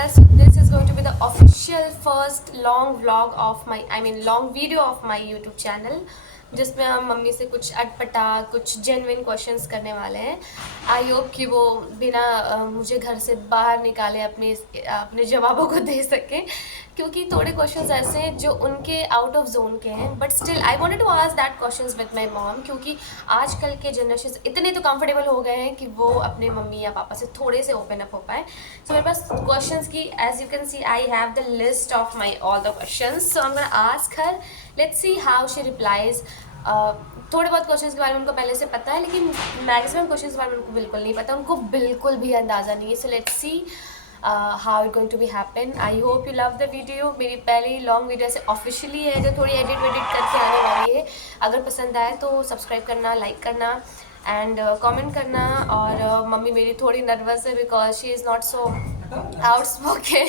channel. So this is going to be the official first long vlog of my, long video of my YouTube channel, जिसमें हम mummy से कुछ अटपटा कुछ genuine questions करने वाले हैं. आई होप कि वो बिना मुझे घर से बाहर निकाले अपने जवाबों को दे सकें, क्योंकि थोड़े क्वेश्चंस ऐसे हैं जो उनके आउट ऑफ जोन के हैं. But still I wanted to ask that questions with my mom, क्योंकि आजकल के जनरेशन इतने तो कंफर्टेबल हो गए हैं कि वो अपने मम्मी या पापा से थोड़े से ओपन अप हो पाए. सो मेरे पास क्वेश्चंस की, as you can see, I have the list of my all the questions. So I am gonna ask her, let's see how she replies. थोड़े बहुत क्वेश्चंस के बारे में उनको पहले से पता है, लेकिन मैक्सिमम क्वेश्चंस के बारे में उनको बिल्कुल नहीं पता, उनको बिल्कुल भी अंदाज़ा नहीं है. So let's see how it going to be happen. I hope you love the video. मेरी पहली लॉन्ग वीडियो से ऑफिशियली है, जो थोड़ी एडिट वेडिट करके आने वाली है. अगर पसंद आए तो सब्सक्राइब करना, लाइक करना एंड कमेंट करना. और मम्मी मेरी थोड़ी नर्वस है because she is not so outspoken.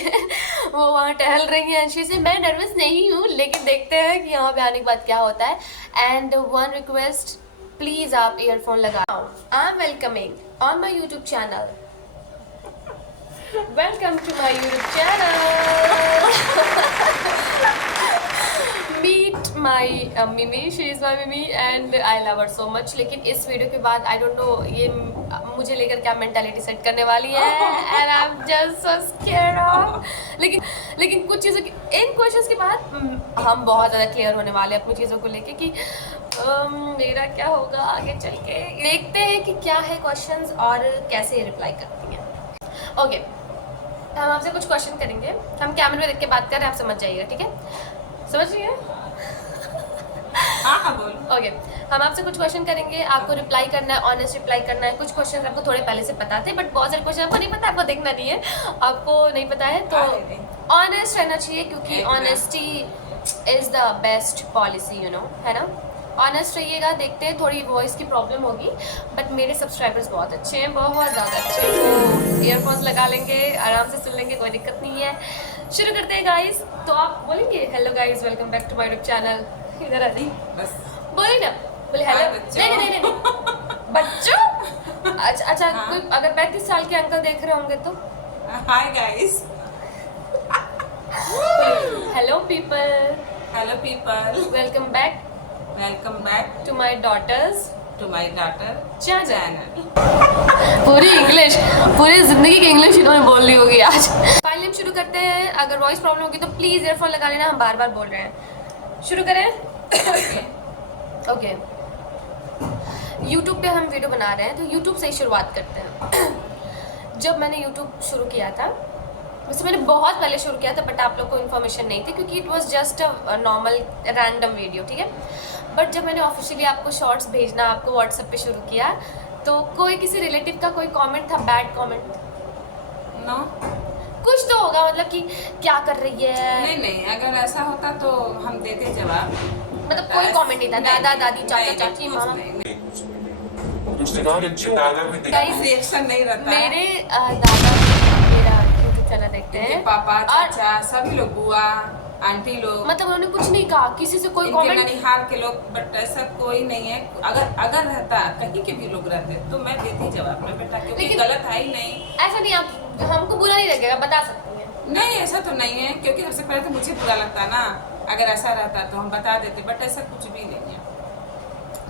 वो वहाँ टहल रही हैं. शी से मैं नर्वस नहीं हूँ, लेकिन देखते हैं कि यहाँ पे आने के बाद क्या होता है. एंड वन रिक्वेस्ट, प्लीज़ आप ईयरफोन लगाओ. I am welcoming on my YouTube channel. Welcome to my YouTube channel. Meet my मिमी. शी इज़ माई मिमी and I love her so much. लेकिन इस वीडियो के बाद आई डोंट नो ये मुझे लेकर क्या मेंटालिटी सेट करने वाली है. And I am just so scared of. लेकिन कुछ चीज़ों की, इन क्वेश्चंस के बाद हम बहुत ज़्यादा क्लियर होने वाले हैं अपनी चीज़ों को लेके कि मेरा क्या होगा आगे चल के. देखते हैं कि क्या है क्वेश्चंस और कैसे रिप्लाई करती हैं. ओके, हम आपसे कुछ क्वेश्चन करेंगे. हम कैमरे में देख के बात कर रहे हैं, आप समझ जाइएगा, ठीक है? समझ रही हैं? हाँ बोलो. ओके, हम आपसे कुछ क्वेश्चन करेंगे, आपको रिप्लाई करना है, ऑनेस्ट रिप्लाई करना है. कुछ क्वेश्चन आपको थोड़े पहले से पता थे, बट बहुत सारे क्वेश्चन आपको नहीं पता, आपको देखना नहीं है. आपको नहीं पता है तो ऑनेस्ट रहना चाहिए, क्योंकि honesty is the best policy, you know, है ना? ऑनेस्ट रहिएगा. देखते हैं, थोड़ी वॉइस की प्रॉब्लम होगी, बट मेरे सब्सक्राइबर्स बहुत अच्छे हैं, बहुत ज़्यादा अच्छे हैं. वो ईयरफोन्स लगा लेंगे, आराम से सुन लेंगे, कोई दिक्कत नहीं है. शुरू करते हैं गाइस. तो आप बोलेंगे hello guys, welcome back to my YouTube channel. इधर आ दी, बस बोले ना, बोले हेलो. नहीं बच्चों. अच्छा हाँ. कोई अगर 35 साल के अंकल देख रहे होंगे तो hi guys. Hello people, hello people. Welcome back to to my daughters my daughter channel. पूरी जिंदगी की इंग्लिश इन्होंने बोल ली होगी आज. फाइनली हम शुरू करते हैं. अगर वॉइस प्रॉब्लम होगी तो प्लीज़ ईयरफोन लगा लेना, हम बार बार बोल रहे हैं. शुरू करें? ओके. यूट्यूब पे हम वीडियो बना रहे हैं, तो यूट्यूब से ही शुरुआत करते हैं. जब मैंने यूट्यूब शुरू किया था, वैसे मैंने बहुत पहले शुरू किया था, बट आप लोग को इन्फॉर्मेशन नहीं थी, क्योंकि it was just a normal random video, ठीक है? बट जब मैंने ऑफिशियली आपको शॉर्ट्स भेजना, आपको व्हाट्सएप पे शुरू किया, तो कोई किसी रिलेटिव का कोई कमेंट था, बैड कमेंट? नो, कुछ तो होगा, मतलब कि क्या कर रही है. नहीं, अगर ऐसा होता तो हम देते जवाब. मतलब कोई कमेंट नहीं था, दादा दादी चाचा चाची माँ. Guys, रिएक्शन नहीं रहता. मेरे दादा मेरा यूट्यूब चैनल देखते हैं, पापा, और चाचा, सभी लोग, बुआ, आंटी लोग, मतलब उन्होंने कुछ नहीं कहा, किसी से कोई इनके कमेंट. ननिहाल के लोग, बट ऐसा कोई नहीं है. अगर रहता, कहीं के भी लोग रहते, तो मैं देती जवाब में बेटा, क्योंकि लेकिन गलत है ही नहीं. ऐसा नहीं, आप हमको बुरा नहीं लगेगा, बता सकती हैं. नहीं, ऐसा तो नहीं है, क्योंकि सबसे पहले तो मुझे बुरा लगता ना. अगर ऐसा रहता तो हम बता देते, बट ऐसा कुछ भी नहीं है.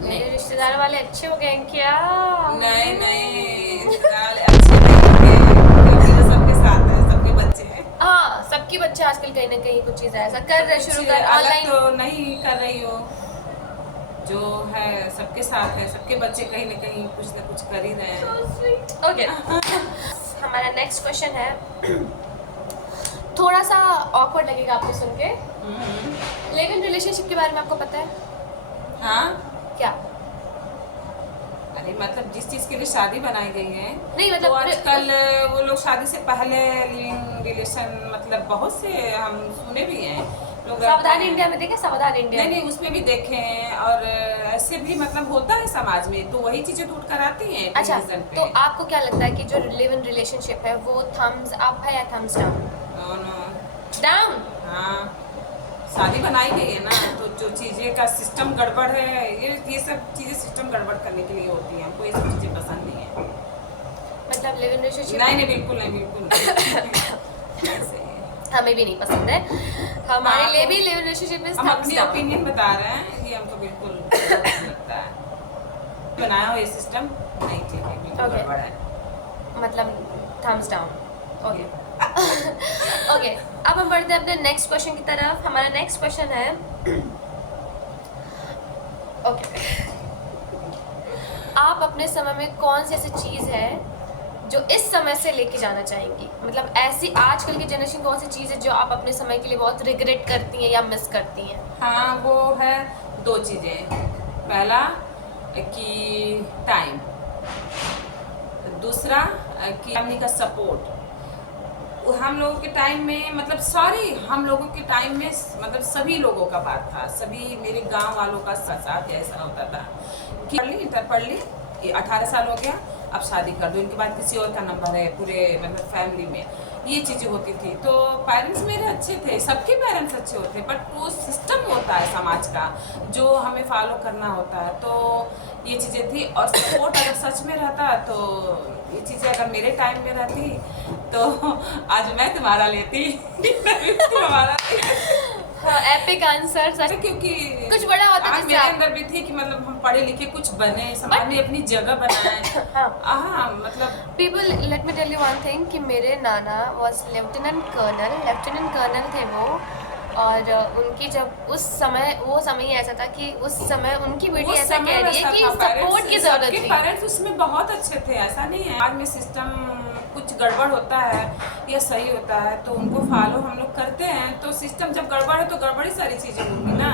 मेरे रिश्तेदार वाले अच्छे हो गए क्या? नहीं, अच्छे नहीं होंगे, क्योंकि वो सबके साथ है, सबके बच्चे हैं. हाँ, सबकी बच्चे आजकल कहीं ना कहीं कुछ चीज़ ऐसा कर रहे, शुरू कर अलग ऑनलाइन. तो नहीं कर रही हो, जो है सबके साथ है, सबके बच्चे कहीं ना कहीं कुछ ना कुछ कर ही रहे हैं. ओके. हमारा नेक्स्ट क्वेश्चन है, थोड़ा सा ऑकवर्ड लगेगा आपको सुन के. लिव इन रिलेशनशिप के बारे में आपको पता है हाँ. क्या? अरे मतलब जिस चीज के लिए शादी बनाई गई है, नहीं, मतलब तो आजकल वो लोग शादी से पहले लिविंग रिलेशन, मतलब बहुत से हम सुने भी हैं लोग. सावधान इंडिया में देखे, सावधान इंडिया. नहीं, उसमें भी देखे हैं, और ऐसे भी मतलब होता है समाज में, तो वही चीजें टूट कर आती हैं. अच्छा, टेलीविजन पे. तो आपको क्या लगता है कि जो लिव इन रिलेशनशिप है वो थम्स अप है या थम्स डाउन? डाउन. हाँ, शादी बनाई गई है ना, तो जो चीजें का सिस्टम गड़बड़ है, ये सब चीजें सिस्टम गड़बड़ करने के लिए होती हैं. हमको ये सब चीजें पसंद नहीं है. मतलब लिव इन रिलेशनशिप नहीं, बिल्कुल नहीं. ऐसे ही है। हमें भी नहीं पसंद है, हमारे हाँ, लिए तो भी रिलेशनशिप में हम अपनी ओपिनियन बता रहे हैं, ये हमको बिल्कुल गलत लगता है। बनाया हो ये सिस्टम नहीं ठीक है, बिल्कुल Okay. गड़बड़ है। मतलब थम्स डाउन। ओके ओके, अब हम बढ़ते हैं अपने नेक्स्ट क्वेश्चन की तरफ। हमारा नेक्स्ट क्वेश्चन है ओके, आप अपने समय में कौन सी ऐसी चीज़ है जो इस समय से लेके जाना चाहेंगी? मतलब ऐसी आजकल की जनरेशन कौन सी चीज़ है जो आप अपने समय के लिए बहुत रिग्रेट करती हैं या मिस करती हैं? हाँ, वो है 2 चीज़ें। पहला कि टाइम, दूसरा कि फैमिली का सपोर्ट। हम लोगों के टाइम में मतलब हम लोगों के टाइम में मतलब सभी लोगों का बात था, सभी मेरे गांव वालों का साथ ऐसा होता था कि इंटर पढ़ ली, ये 18 साल हो गया, अब शादी कर दो, इनके बाद किसी और का नंबर है पूरे मतलब फैमिली में, ये चीज़ें होती थी। तो पेरेंट्स मेरे अच्छे थे, सबके पेरेंट्स अच्छे होते हैं, बट वो सिस्टम होता है समाज का जो हमें फॉलो करना होता है। तो ये चीज़ें थी, और सपोर्ट अगर सच में रहता तो ये चीज़ें अगर मेरे टाइम में रहती तो आज मैं तुम्हारा लेती तुम्हारा हाँ, एपिक आंसर सच। क्योंकि कुछ बड़ा होता आज जिससे मेरे आप- अंदर भी थी कि मतलब हम पढ़े लिखे कुछ बने, समाज में अपनी जगह बनाए। हाँ, हाँ, मतलब people let me tell you one thing कि मेरे नाना वॉज लेफ्टिनेंट कर्नल थे वो, और उनकी जब उस समय वो समय ही ऐसा था कि उस समय उनकी बेटी वो ऐसा समय कह रही है वैसा कि था, सपोर्ट की पेरेंट्स जरूरत सबके थी। पेरेंट्स उसमें बहुत अच्छे थे, ऐसा नहीं है। आज में सिस्टम कुछ गड़बड़ होता है या सही होता है तो उनको फॉलो हम लोग करते हैं, तो सिस्टम जब गड़बड़ है तो गड़बड़ ही सारी चीजें होंगी ना।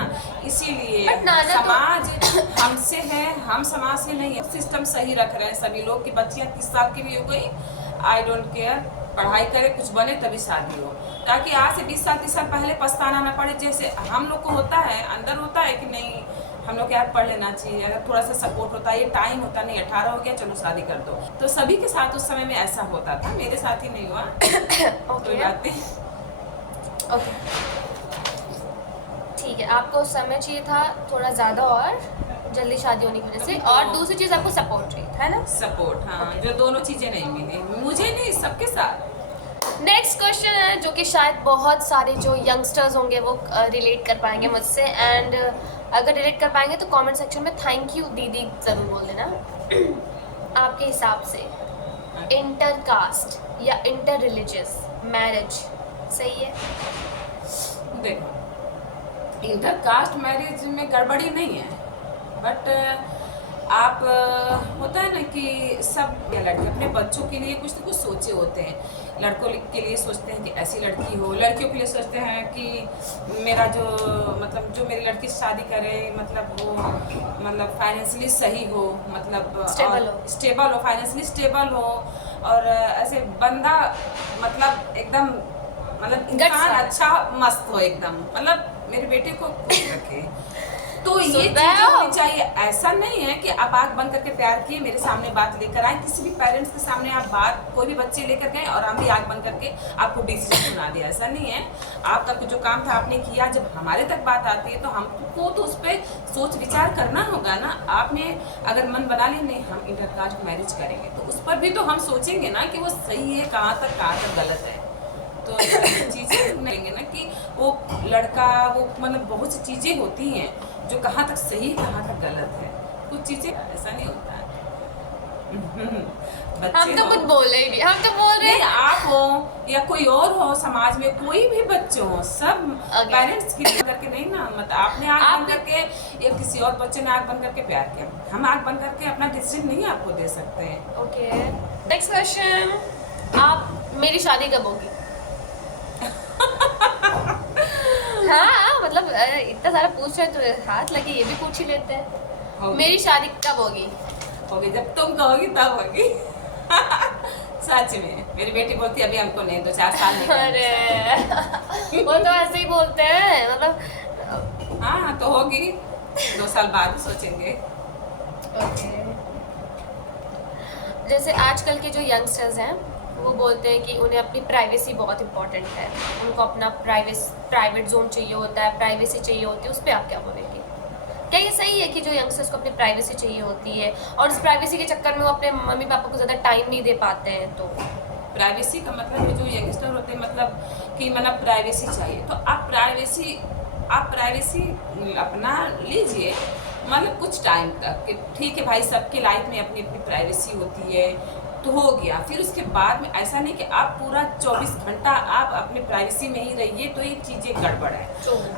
इसीलिए But नाना तो- समाज हमसे है, हम समाज से नहीं है। सिस्टम सही रख रहे हैं सभी लोग की बच्चियां 30 साल की भी हो गई, आई डोंट केयर, पढ़ाई करे, कुछ बने तभी शादी हो, ताकि आज से 20 साल 30 साल पहले पछताना ना पड़े। जैसे हम लोग को होता है, अंदर होता है कि नहीं हम लोग यार पढ़ लेना चाहिए, अगर थोड़ा सा सपोर्ट होता है, ये टाइम होता नहीं 18 हो गया चलो शादी कर दो, तो सभी के साथ उस समय में ऐसा होता था, मेरे साथ ही नहीं हुआ। कोई बात नहीं। ओके, ठीक है, आपको उस समय चाहिए था थोड़ा ज़्यादा और जल्दी शादी होने की वजह से, और दूसरी चीज़ आपको सपोर्ट चाहिए था, है ना? सपोर्ट, हाँ, Okay. जो दोनों चीजें नहीं मिली, मुझे नहीं सबके साथ। नेक्स्ट क्वेश्चन है जो कि शायद बहुत सारे जो यंगस्टर्स होंगे वो रिलेट कर पाएंगे मुझसे, एंड अगर रिलेट कर पाएंगे तो कमेंट सेक्शन में थैंक यू दीदी ज़रूर बोल देना। आपके हिसाब से इंटर कास्ट या इंटर रिलीजियस मैरिज सही है? देखो, इंटर कास्ट मैरिज में गड़बड़ी नहीं है, बट आप होता है ना कि सब लड़के अपने बच्चों के लिए कुछ ना कुछ सोचे होते हैं। लड़कों के लिए सोचते हैं कि ऐसी लड़की हो, लड़कियों के लिए सोचते हैं कि मेरा जो मतलब जो मेरी लड़की शादी करे मतलब वो मतलब फाइनेंशियली सही हो, मतलब स्टेबल हो, फाइनेंशियली स्टेबल हो, और ऐसे बंदा मतलब एकदम मतलब इंसान अच्छा मस्त हो एकदम, मतलब मेरे बेटे को खुश रखे। तो ये चीजें होनी चाहिए। ऐसा नहीं है कि आप आंख बंद करके प्यार किए मेरे सामने बात लेकर आए, किसी भी पेरेंट्स के सामने आप बात कोई भी बच्चे लेकर गए और हम भी आंख बंद करके आपको डिसीजन सुना दिया, ऐसा नहीं है। आपका कुछ जो काम था आपने किया, जब हमारे तक बात आती है तो हमको तो उस पर सोच विचार करना होगा ना। आपने अगर मन बना लिया नहीं हम इंटरकास्ट मैरिज करेंगे तो उस पर भी तो हम सोचेंगे ना कि वो सही है, कहाँ तक गलत है। तो चीज़ें नहीं ना कि वो लड़का वो मतलब बहुत सी चीज़ें होती हैं जो कहाँ तक सही कहाँ तक गलत है, कुछ चीज़ें ऐसा नहीं होता है। हम तो कुछ बोले ही नहीं, हम तो बोल रहे हैं आप हो या कोई और हो, समाज में कोई भी बच्चे हो, सब पेरेंट्स की करके नहीं ना, मतलब आपने आँख बंद करके या किसी और बच्चे ने आँख बंद करके प्यार किया, हम आँख बंद करके अपना डिसीजन नहीं आपको दे सकते हैं। ओके, नेक्स्ट क्वेश्चन, आप मेरी शादी कब होगी? हाँ मतलब इतना सारा पूछ रहे हैं तो हाथ लगे ये भी पूछ ही लेते हैं। मेरी शादी कब होगी? जब तुम कहोगी तब होगी। सच में मेरी बेटी बोलती है अभी हमको नहीं, 2-4 साल नहीं। अरे वो तो ऐसे ही बोलते हैं मतलब। हाँ तो होगी, 2 साल बाद सोचेंगे। ओके, जैसे आजकल के जो यंगस्टर्स हैं वो बोलते हैं कि उन्हें अपनी प्राइवेसी बहुत इंपॉर्टेंट है, उनको अपना प्राइवेट जोन चाहिए होता है, प्राइवेसी चाहिए होती है, उस पर आप क्या बोलेंगे? क्या ये सही है कि जो यंगस्टर्स को अपनी प्राइवेसी चाहिए होती है और उस प्राइवेसी के चक्कर में वो अपने मम्मी पापा को ज़्यादा टाइम नहीं दे पाते हैं? तो प्राइवेसी का मतलब जो यंगस्टर होते हैं मतलब कि मतलब प्राइवेसी चाहिए, तो आप प्राइवेसी अपना लीजिए मतलब कुछ टाइम तक कि ठीक है भाई, सबके लाइफ में अपनी अपनी प्राइवेसी होती है तो हो गया। फिर उसके बाद में ऐसा नहीं कि आप पूरा 24 घंटा आप अपने प्राइवेसी में ही रहिए, तो ये चीज़ें गड़बड़ है।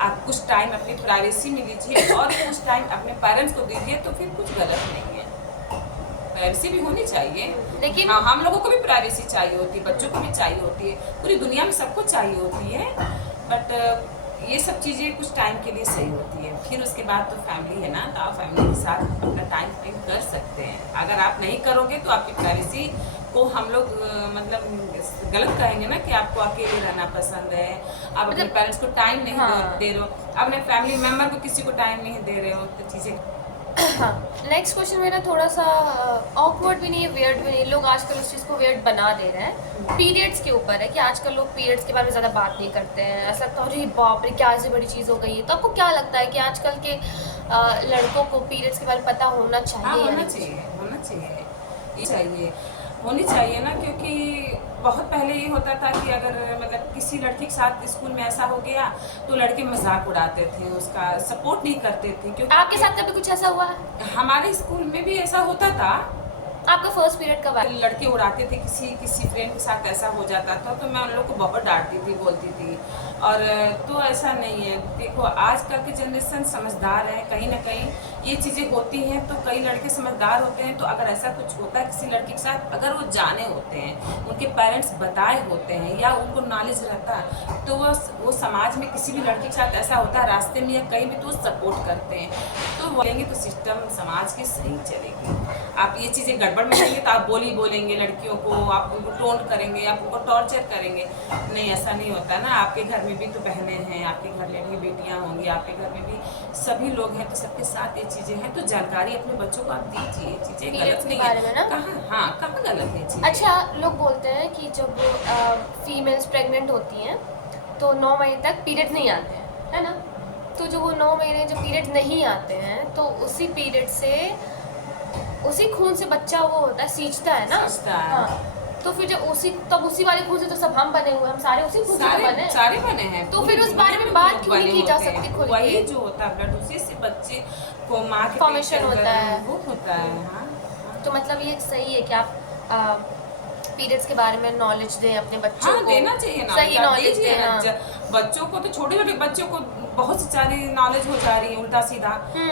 आप कुछ टाइम अपनी प्राइवेसी में लीजिए और कुछ टाइम अपने पेरेंट्स को दीजिए, तो फिर कुछ गलत नहीं है। प्राइवेसी भी होनी चाहिए, लेकिन हाँ, हम लोगों को भी प्राइवेसी चाहिए होती है, बच्चों को भी चाहिए होती है, पूरी दुनिया में सबको चाहिए होती है। बट ये सब चीज़ें कुछ टाइम के लिए सही होती है, फिर उसके बाद तो फैमिली है ना, तो आप फैमिली के साथ अपना टाइम स्पेंड कर सकते हैं। अगर आप नहीं करोगे तो आपकी प्राइवेसी को हम लोग मतलब गलत कहेंगे ना कि आपको अकेले रहना पसंद है, आप अपने पेरेंट्स को टाइम नहीं दे रहे हो, अपने फैमिली मेम्बर को किसी को टाइम नहीं दे रहे हो, तो चीज़ें। हाँ, नेक्स्ट क्वेश्चन मेरा थोड़ा सा ऑकवर्ड भी नहीं है, वियर्ड भी नहीं है। लोग आजकल उस चीज़ को वियर्ड बना दे रहे हैं। पीरियड्स के ऊपर है कि आजकल लोग पीरियड्स के बारे में ज़्यादा बात नहीं करते हैं। ऐसा लगता है अरे बाप रे क्या ऐसी बड़ी चीज़ हो गई है। तो आपको क्या लगता है कि आजकल के लड़कों को पीरियड्स के बारे में पता होना चाहिए? हाँ, या होना नहीं? चाहिए, होना चाहिए, ये चाहिए, होनी चाहिए ना, क्योंकि बहुत पहले ये होता था कि अगर मतलब किसी लड़की के साथ स्कूल में ऐसा हो गया तो लड़के मजाक उड़ाते थे, उसका सपोर्ट नहीं करते थे, क्योंकि आपके साथ कभी कुछ ऐसा हुआ है? हमारे स्कूल में भी ऐसा होता था। आपका फर्स्ट पीरियड कब आया? लड़के उड़ाते थे, किसी फ्रेंड के साथ ऐसा हो जाता था तो मैं उन लोग को बहुत डांटती थी, बोलती थी। और तो ऐसा नहीं है, देखो आजकल की जनरेशन समझदार है, कहीं ना कहीं ये चीज़ें होती हैं तो कई लड़के समझदार होते हैं, तो अगर ऐसा कुछ होता है किसी लड़की के साथ, अगर वो जाने होते हैं, उनके पेरेंट्स बताए होते हैं या उनको नॉलेज रहता है, तो वो समाज में किसी भी लड़की के साथ ऐसा होता है रास्ते में या कहीं भी, तो वो सपोर्ट करते हैं, तो बोलेंगे तो सिस्टम समाज की सही चलेगी। आप ये चीज़ें गड़बड़ में रहेंगे तो आप बोलेंगे लड़कियों को, आप उनको टोंट करेंगे, आप उनको टॉर्चर करेंगे। नहीं, ऐसा नहीं होता ना। आपके घर में भी तो बहनें हैं, आपके घर में भी बेटियां होंगी, आपके घर में भी सभी लोग हैं, तो सबके साथ ये चीज़ें हैं, तो जानकारी अपने बच्चों को आप दीजिए। चीज़ें गलत नहीं है कहाँ गलत है चीज़ें। अच्छा, लोग बोलते हैं कि जब फीमेल्स प्रेग्नेंट होती हैं तो 9 महीने तक पीरियड नहीं आते हैं, है ना? तो जो वो 9 महीने जो पीरियड नहीं आते हैं तो उसी पीरियड से उसी खून से बच्चा वो होता है, सींचता है ना? सींचता है। हाँ, तो फिर जब उसी वाले खून से तो सब हम बने हुए हैं, हम सारे उसी खून से बने हैं। सारे बने हैं, तो फिर उस बारे में बात क्यों नहीं की जा सकती खुल के? वही जो होता है ब्लड, उसी से बच्चे को माँ के फॉर्मेशन होता है, वो होता है। हाँ, तो मतलब ये सही है कि आप पीरियड्स के बारे में नॉलेज दें अपने बच्चों को। देना चाहिए ना, सही नॉलेज देना। बच्चों को तो छोटे बच्चों को बहुत सारी नॉलेज हो जा रही है उल्टा सीधा,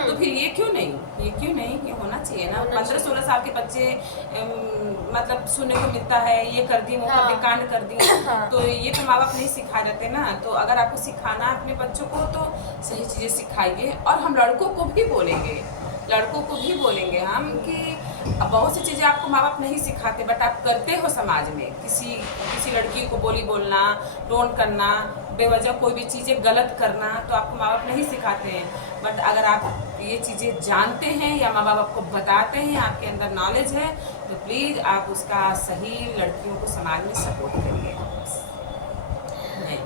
तो फिर ये क्यों नहीं कि होना चाहिए ना। 15-16 साल के बच्चे मतलब सुनने को मिलता है ये कर दी, वो कर दी, कांड कर दी, तो ये तो माँ बाप नहीं सिखा देते ना। तो अगर आपको सिखाना है अपने बच्चों को तो सही चीज़ें सिखाइए। और हम लड़कों को भी बोलेंगे हम कि बहुत सी चीज़ें आपको माँ बाप नहीं सिखाते, बट आप करते हो समाज में। किसी लड़की को बोलना, टोन करना, बेवजह कोई भी चीज़ें गलत करना, तो आपको माँ बाप नहीं सिखाते हैं। बट अगर आप ये चीज़ें जानते हैं या माँ बाप आपको बताते हैं, आपके अंदर नॉलेज है, तो प्लीज़ आप उसका सही लड़कियों को समाज में सपोर्ट करिए।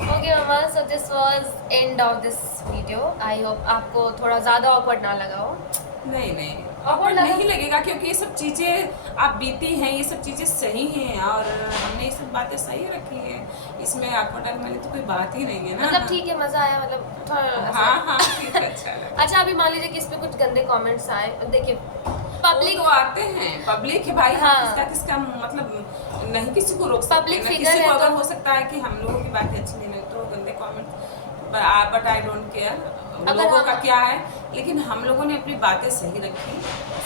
ओके मम्मा, so this was end of this video. I hope आपको थोड़ा ज़्यादा ऑकवर्ड ना लगा हो। नहीं ऑकवर्ड नहीं लगेगा, क्योंकि ये सब चीज़ें आप बीती हैं, ये सब चीज़ें सही हैं और हमने ये सब बातें सही रखी हैं। इसमें ऑकवर्ड वाली तो कोई बात ही नहीं है ना। मतलब ठीक है, मज़ा आया, मतलब थोड़ा हाँ ठीक है, अच्छा लगा। अच्छा, अभी मान लीजिए कि इस पे कुछ गंदे कमेंट्स आए, देखिए पब्लिक तो आते हैं, पब्लिक है भाई। हाँ। किसका मतलब नहीं किसी को रोक सकते, पब्लिक फिगर किसी है को अगर तो हो सकता है कि हम लोगों की बातें अच्छी नहीं लगे तो गंदे comment, but I don't care लोगों का क्या है। लेकिन हम लोगों ने अपनी बातें सही रखी,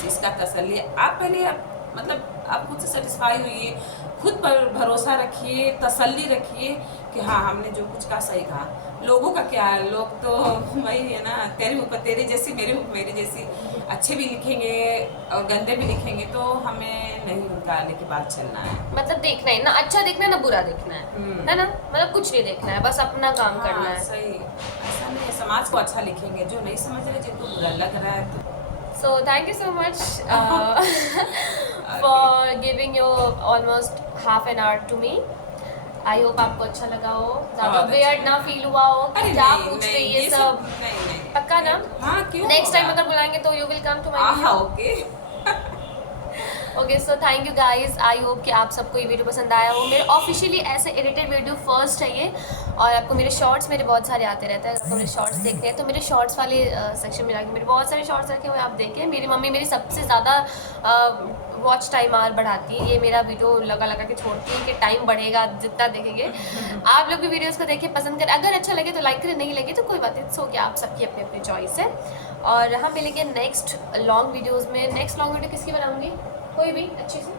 इसका तसल्ली आप पहले मतलब आप खुद से सेटिस्फाई होइए, खुद पर भरोसा रखिए, तसल्ली रखिए कि हाँ हमने जो कुछ कहा सही कहा। लोगों का क्या है, लोग तो वही है ना, तेरे ऊपर तेरे जैसी, मेरे ऊपर मेरी जैसी। अच्छे भी लिखेंगे और गंदे भी लिखेंगे, तो हमें नहीं उनका लेके बात चलना है। मतलब देखना है ना, अच्छा देखना है ना बुरा देखना है ना? मतलब कुछ नहीं देखना है, बस अपना काम करना है। सही, ऐसा नहीं है, समाज को अच्छा लिखेंगे, जो नहीं समझ रहे, जिनको बुरा लग रहा है तो। So thank you so much for giving your almost half an hour to me. I hope आपको अच्छा लगा हो, ज़्यादा weird ना फील हुआ हो कि क्या पूछ रही है सब। पक्का ना? हाँ, क्यों? नेक्स्ट टाइम अगर बुलाएंगे तो you will come to my video. Okay. Okay so thank you guys, I hope कि आप सबको ये वीडियो पसंद आया हो। मेरे ऑफिशियली ऐसे एडिटेड वीडियो फर्स्ट है ये, और आपको मेरे शॉर्ट्स मेरे बहुत सारे आते रहते हैं। अगर आपको मेरे शॉर्ट्स देखने हैं तो मेरे शॉर्ट्स वाले सेक्शन में जाके मेरे बहुत सारे शॉर्ट्स रखे हुए हैं, आप देखें। मेरी मम्मी मेरी सबसे ज़्यादा वॉच टाइम आवर बढ़ाती है, ये मेरा वीडियो लगा लगा के छोड़ती है कि टाइम बढ़ेगा जितना देखेंगे। आप लोग भी वीडियोज़ को देखिए, पसंद करें, अगर अच्छा लगे तो लाइक करें, नहीं लगे तो कोई बात नहीं, सो क्या आप सबकी अपनी अपनी चॉइस है। और हम मिलेंगे नेक्स्ट लॉन्ग वीडियोज़ में। नेक्स्ट लॉन्ग वीडियो किसकी बनाऊँगी, कोई भी अच्छी सी।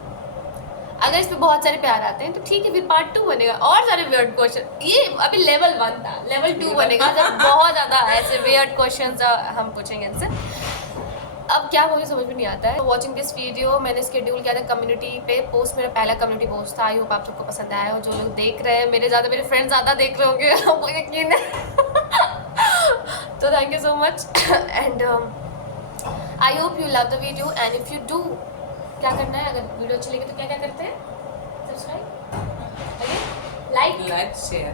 अगर इस पे बहुत सारे प्यार आते हैं तो ठीक है, फिर पार्ट 2 बनेगा और सारे वियर्ड क्वेश्चन। ये अभी लेवल 1 था, लेवल 2 बनेगा जब बहुत ज़्यादा ऐसे वियर्ड क्वेश्चंस हम पूछेंगे इनसे। अब क्या मुझे समझ में नहीं आता है। वॉचिंग दिस वीडियो मैंने शेड्यूल किया था कम्युनिटी पे पोस्ट, मेरा पहला कम्युनिटी पोस्ट था। आई होप आप सबको पसंद आया हो। जो लोग देख रहे हैं मेरे फ्रेंड्स ज़्यादा देख रहे होंगे, आपको यकीन है। तो thank you so much and I hope you love the video and if you do, क्या करना है, अगर वीडियो अच्छी लगे तो क्या क्या करते हैं, subscribe, like share.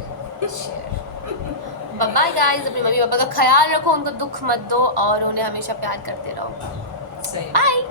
Bye bye guys, अपनी मम्मी पापा का ख्याल रखो, उनको दुख मत दो और उन्हें हमेशा प्यार करते रहो। सही। बाय।